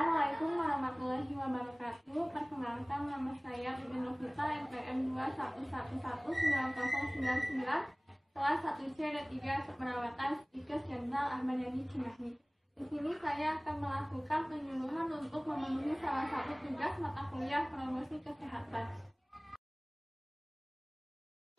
Assalamualaikum warahmatullahi wabarakatuh. Perkenalkan, nama saya Pipin Novita, NPM 2111999, kelas 1C D3 Perawatan Stikes Jenderal Ahmad Yani Cimahi. Di sini saya akan melakukan penyuluhan untuk memenuhi salah satu tugas mata kuliah promosi kesehatan.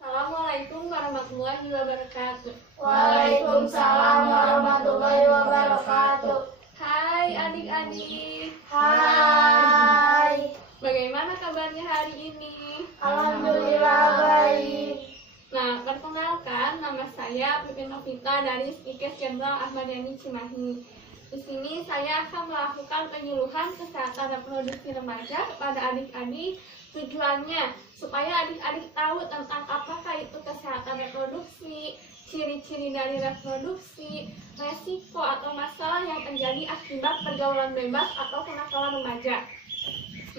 Assalamualaikum warahmatullahi wabarakatuh. Waalaikumsalam warahmatullahi wabarakatuh. Hai adik-adik. Hai. Bagaimana kabarnya hari ini? Alhamdulillah baik. Nah, perkenalkan, nama saya Pipin Novita dari Stikes Jenderal Ahmad Yani Cimahi. Di sini saya akan melakukan penyuluhan kesehatan reproduksi remaja kepada adik-adik. Tujuannya supaya adik-adik tahu tentang apakah itu kesehatan reproduksi, ciri-ciri dari reproduksi, resiko atau masalah yang terjadi akibat pergaulan bebas atau kenakalan remaja.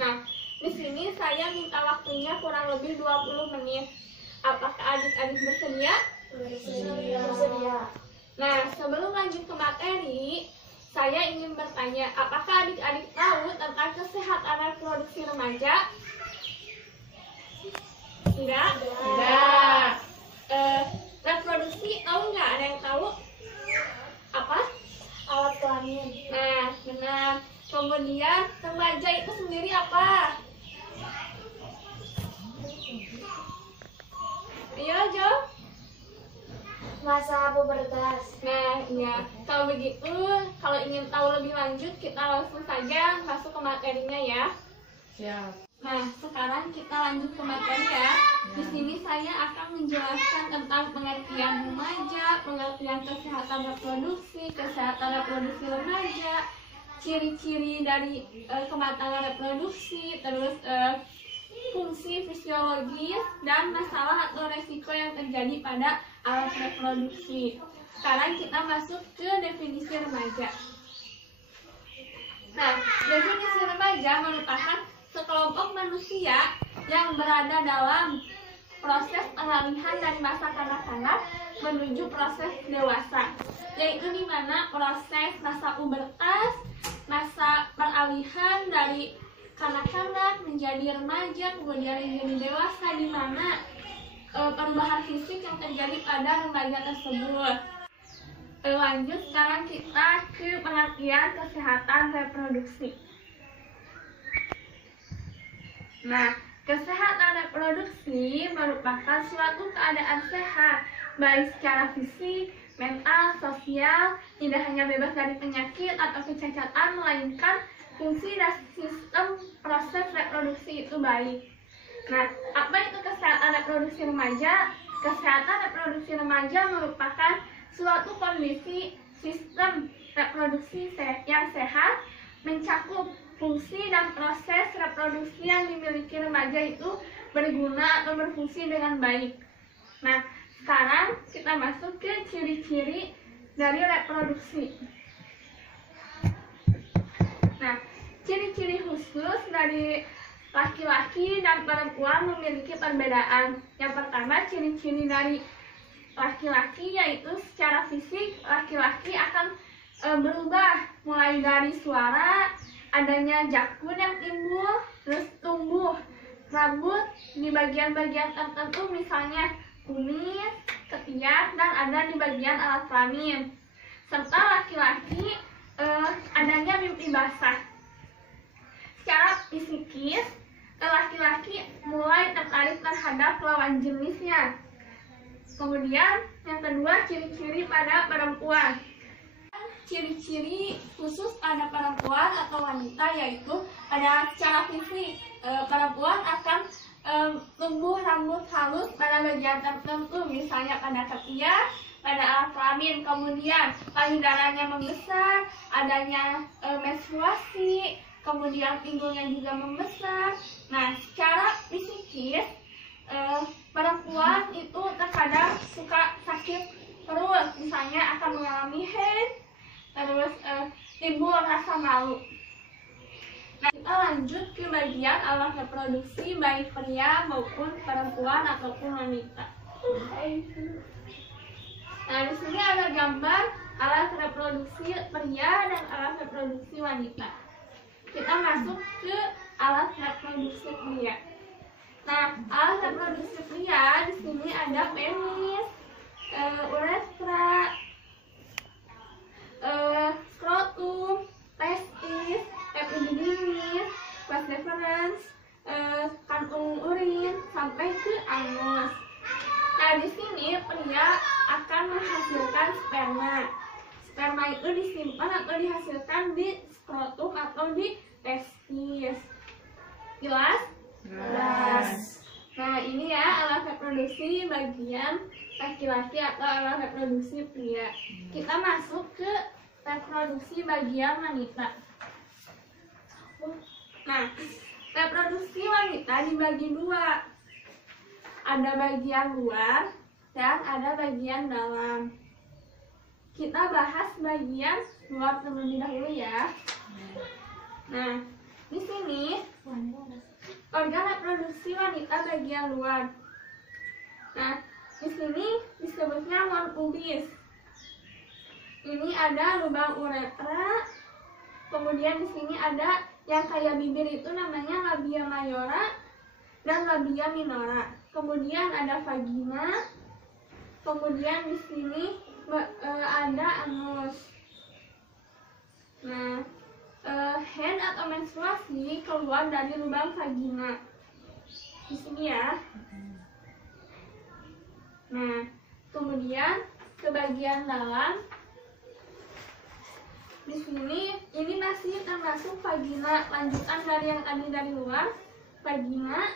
Nah, di sini saya minta waktunya kurang lebih 20 menit. Apakah adik-adik bersedia? Bersedia. Nah, sebelum lanjut ke materi, saya ingin bertanya, apakah adik-adik tahu tentang kesehatan reproduksi remaja? Tidak? Tidak. Reproduksi tahu nggak? Ada yang tahu? Apa? Alat kelamin. Nah, benar. Kemudian remaja itu sendiri apa? Ayo, Jo. Masa pubertas. Nah, iya. Kalau begitu, kalau ingin tahu lebih lanjut, kita langsung saja masuk ke materinya ya. Siap. Nah, sekarang kita lanjut ke materi ya. Di sini saya akan menjelaskan tentang pengertian remaja, pengertian kesehatan reproduksi remaja, ciri-ciri dari kematangan reproduksi, terus fungsi fisiologis dan masalah atau resiko yang terjadi pada alat reproduksi. Sekarang kita masuk ke definisi remaja. Nah, definisi remaja merupakan sekelompok manusia yang berada dalam proses pengalihan dari masa kanak-kanak menuju proses dewasa, yaitu di mana proses masa pubertas, masa peralihan dari kanak-kanak menjadi remaja, kemudian menjadi dewasa, di mana perubahan fisik yang terjadi pada remaja tersebut. Lanjut, sekarang kita ke pengertian kesehatan reproduksi. Nah, kesehatan reproduksi merupakan suatu keadaan sehat, baik secara fisik, mental, sosial, tidak hanya bebas dari penyakit atau kecacatan, melainkan fungsi dan sistem proses reproduksi itu baik. Nah, apa itu kesehatan reproduksi remaja? Kesehatan reproduksi remaja merupakan suatu kondisi sistem reproduksi yang sehat, mencakup fungsi dan proses reproduksi yang dimiliki remaja itu berguna atau berfungsi dengan baik. Nah, sekarang kita masuk ke ciri-ciri dari reproduksi. Nah, ciri-ciri khusus dari laki-laki dan perempuan memiliki perbedaan. Yang pertama, ciri-ciri dari laki-laki yaitu secara fisik laki-laki akan berubah mulai dari suara, adanya jakun yang timbul, terus tumbuh rambut di bagian-bagian tertentu, misalnya kumis, ketiak, dan ada di bagian alat kelamin. Serta laki-laki adanya mimpi basah. Secara psikis, laki-laki mulai tertarik terhadap lawan jenisnya. Kemudian yang kedua, ciri-ciri pada perempuan. Ciri-ciri khusus pada perempuan atau wanita yaitu pada secara fisik, perempuan akan tumbuh rambut halus pada bagian tertentu, misalnya pada ketiak, pada alat kelamin. Kemudian payudaranya membesar, adanya menstruasi, kemudian pinggulnya juga membesar. Nah, secara psikis perempuan itu terkadang suka sakit perut, misalnya akan mengalami haid, terus timbul rasa malu. Nah, kita lanjut ke bagian alat reproduksi baik pria maupun perempuan ataupun wanita. Nah, di sini ada gambar alat reproduksi pria dan alat reproduksi wanita. kita masuk ke alat reproduksi pria. Nah, alat reproduksi pria di sini ada penis, uretra, skrotum, testis, epididymis, vas deferens, kantung urin, sampai ke anus. Nah, di sini pria akan menghasilkan sperma. Sperma itu disimpan atau dihasilkan di skrotum atau di testis. Jelas? Jelas. Nah, ini ya alat reproduksi bagian laki-laki atau alat reproduksi pria. Kita masuk ke reproduksi bagian wanita. Nah, reproduksi wanita dibagi dua. Ada bagian luar dan ada bagian dalam. Kita bahas bagian luar terlebih dahulu ya. Nah, di sini organ reproduksi wanita bagian luar. Nah, di sini disebutnya non pubis. Ini ada lubang uretra. Kemudian di sini ada yang kayak bibir itu namanya labia mayora dan labia minora. Kemudian ada vagina. Kemudian di sini ada anus. Nah, head atau menstruasi keluar dari lubang vagina. Di sini ya. Nah, kemudian ke bagian dalam. Di sini ini masih termasuk vagina, lanjutan dari yang tadi dari luar. Vagina.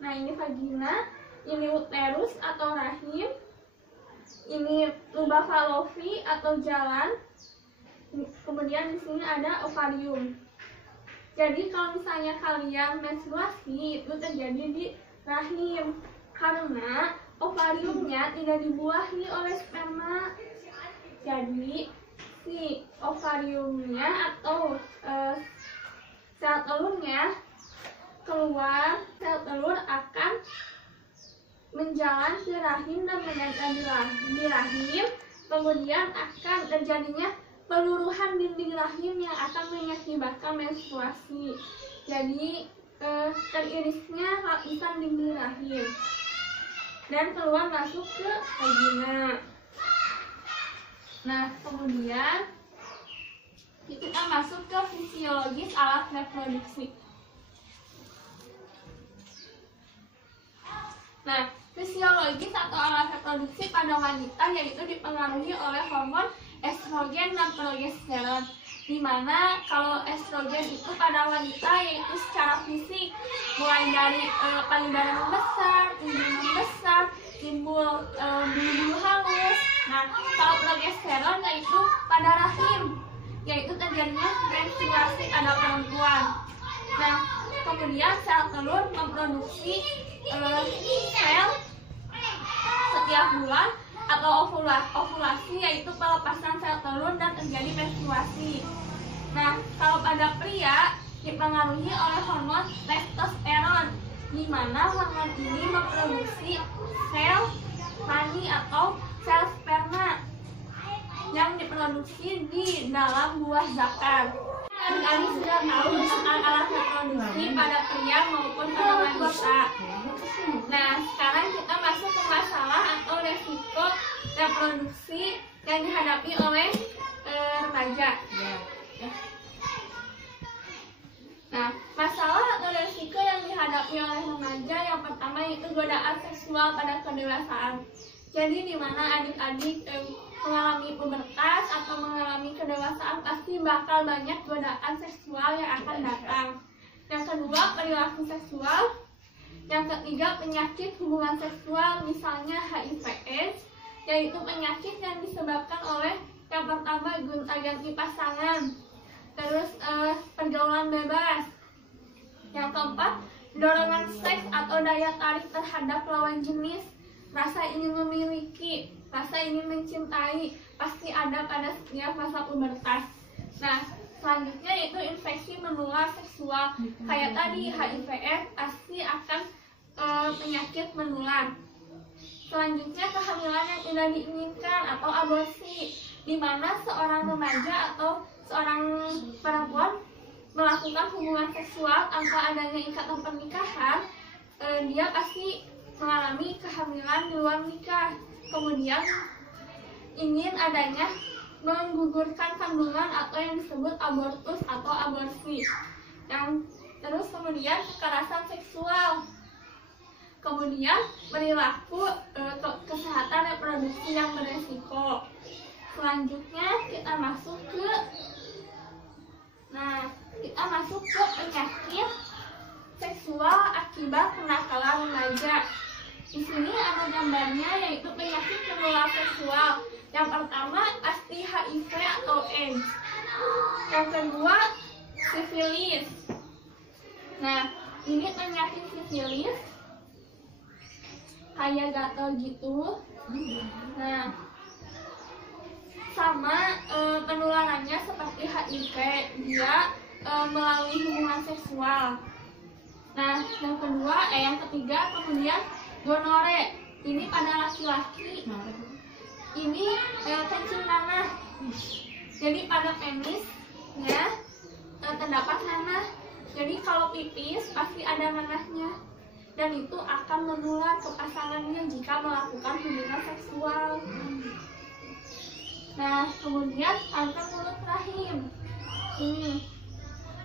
Nah, ini vagina, ini uterus atau rahim. Ini lubang falopi atau jalan. Kemudian di sini ada ovarium. Jadi kalau misalnya kalian menstruasi itu terjadi di rahim karena ovariumnya tidak dibuahi oleh sperma. Jadi si ovariumnya atau sel telurnya keluar, sel telur akan menjalan ke rahim dan menempel di rahim, kemudian akan terjadinya peluruhan dinding rahim yang akan mengakibatkan menstruasi. Jadi teririsnya lapisan dinding rahim dan keluar masuk ke vagina. Nah, kemudian kita masuk ke fisiologis alat reproduksi. Nah, fisiologis atau alat reproduksi pada wanita yaitu dipengaruhi oleh hormon estrogen dan progesteron. Dimana kalau estrogen itu pada wanita yaitu secara fisik mulai dari payudara membesar, timbul membesar, timbul bulu-bulu halus. Nah, kalau progesteron yaitu pada rahim, yaitu terjadinya menstruasi pada perempuan. Nah, kemudian sel telur memproduksi sel setiap bulan atau ovulasi yaitu pelepasan sel telur dan terjadi menstruasi. Nah, kalau pada pria dipengaruhi oleh hormon testosteron, di mana hormon ini memproduksi sel mani atau sel sperma yang diproduksi di dalam buah zakar. Adik-adik sudah tahu tentang alat reproduksi pada pria maupun pada wanita. Nah, sekarang kita masuk ke masalah atau resiko reproduksi yang dihadapi oleh remaja. Nah, masalah atau resiko yang dihadapi oleh remaja yang pertama yaitu godaan seksual pada kedewasaan. Jadi di mana adik-adik mengalami pubertas atau mengalami kedewasaan pasti bakal banyak godaan seksual yang akan datang. Yang kedua, perilaku seksual. Yang ketiga, penyakit hubungan seksual, misalnya HIV/AIDS, yaitu penyakit yang disebabkan oleh yang pertama gonta-ganti pasangan, terus pergaulan bebas. Yang keempat, dorongan seks atau daya tarik terhadap lawan jenis, rasa ingin memiliki, rasa ingin mencintai, pasti ada pada setiap masa pubertas. Nah, selanjutnya yaitu infeksi menular seksual. Kayak tadi HIV/AIDS pasti akan penyakit menular. Selanjutnya kehamilan yang tidak diinginkan atau aborsi, di mana seorang remaja atau seorang perempuan melakukan hubungan seksual tanpa adanya ikatan pernikahan, dia pasti mengalami kehamilan di luar nikah. Kemudian ingin adanya menggugurkan kandungan atau yang disebut abortus atau aborsi. Terus kemudian kekerasan seksual. Kemudian perilaku kesehatan reproduksi yang beresiko. Selanjutnya kita masuk ke penyakit seksual akibat kenakalan remaja. Di sini ada gambarnya, yaitu penyakit menular seksual. Yang pertama pasti HIV atau AIDS. Yang kedua sifilis. Nah, ini penyakit sifilis kayak gatal gitu. Nah, sama penularannya seperti HIV, dia melalui hubungan seksual. Nah, yang ketiga kemudian gonore. Ini pada laki-laki. Ini kencing nanah. Jadi pada penis ya terdapat nanah. Jadi kalau pipis pasti ada nanahnya. Dan itu akan menular ke pasangannya jika melakukan hubungan seksual. Nah, kemudian kanker mulut rahim.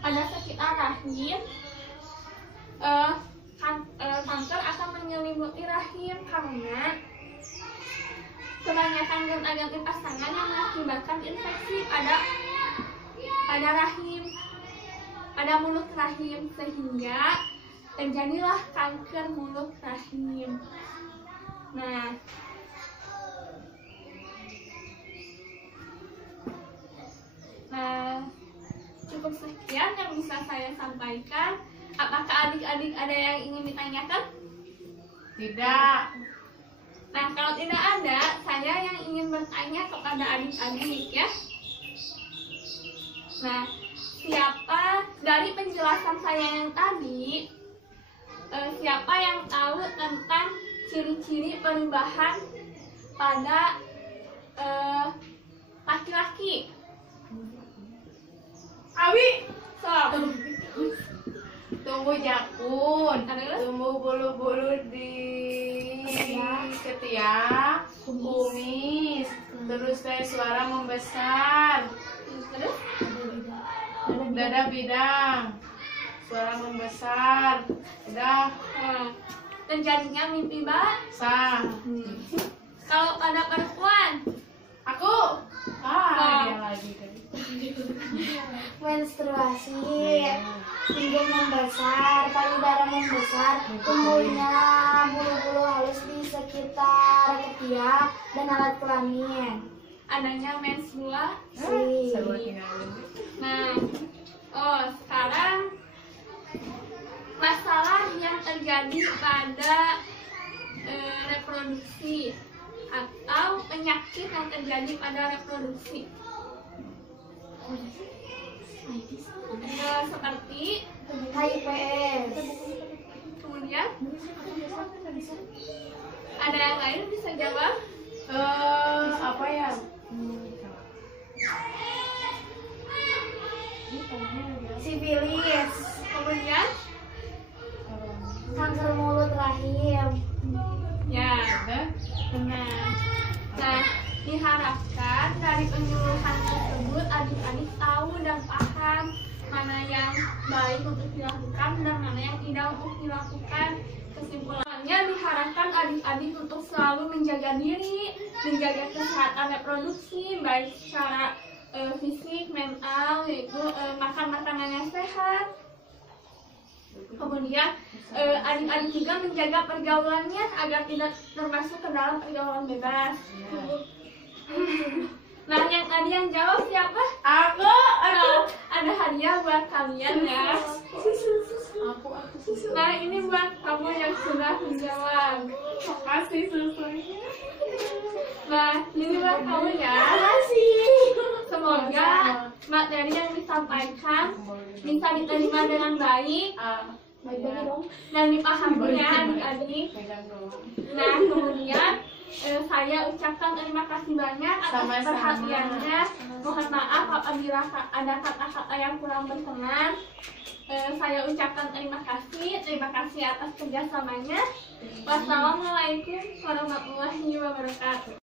Pada sekitar rahim, kanker akan menyelimuti rahim karena kebanyakan gonta-ganti pasangan yang mengakibatkan infeksi pada rahim, pada mulut rahim, sehingga terjadilah kanker mulut rahim. Nah, cukup sekian yang bisa saya sampaikan. Apakah adik-adik ada yang ingin ditanyakan? Tidak. Nah, kalau tidak ada, saya yang ingin bertanya kepada adik-adik ya. Nah, siapa dari penjelasan saya yang tadi, siapa yang tahu tentang ciri-ciri perubahan pada laki-laki? Abi, Tumbuh jakun, tumbuh bulu-bulu di ketiak, kumis, terus kayak suara membesar, terus dada bidang, suara membesar, udah. Terjadinya mimpi basah. Kalau pada perempuan, aku, dia lagi kan. Menstruasi, pinggang membesar, payudara membesar, tumbuhnya bulu-bulu halus di sekitar ketiak dan alat kelamin. adanya menstruasi. Nah, sekarang masalah yang terjadi pada reproduksi atau penyakit yang terjadi pada reproduksi. Seperti HIV. Kemudian ada yang lain bisa jawab? Apa ya? Sifilis. Kemudian Kanker mulut rahim. ya, benar. Nah, diharapkan dari penyuluhan tersebut adik-adik tahu dan paham mana yang baik untuk dilakukan dan mana yang tidak untuk dilakukan. Kesimpulannya diharapkan adik-adik untuk selalu menjaga diri, menjaga kesehatan reproduksi baik secara fisik, mental, yaitu makan makanan yang sehat. Kemudian adik-adik juga menjaga pergaulannya agar tidak termasuk ke dalam pergaulan bebas. Nah, yang tadi yang jawab siapa? Aku. Ada hadiah buat kalian ya. Nah, ini buat kamu yang sudah menjawab. Makasih susunya. Nah, ini buat kamu ya. Semoga materi yang disampaikan bisa diterima dengan baik dan dipahami ya adik-adik. Nah, kemudian saya ucapkan terima kasih banyak atas perhatiannya. Mohon maaf apabila apabila ada kata-kata yang kurang berkenan, saya ucapkan terima kasih atas kerjasamanya. Wassalamualaikum warahmatullahi wabarakatuh.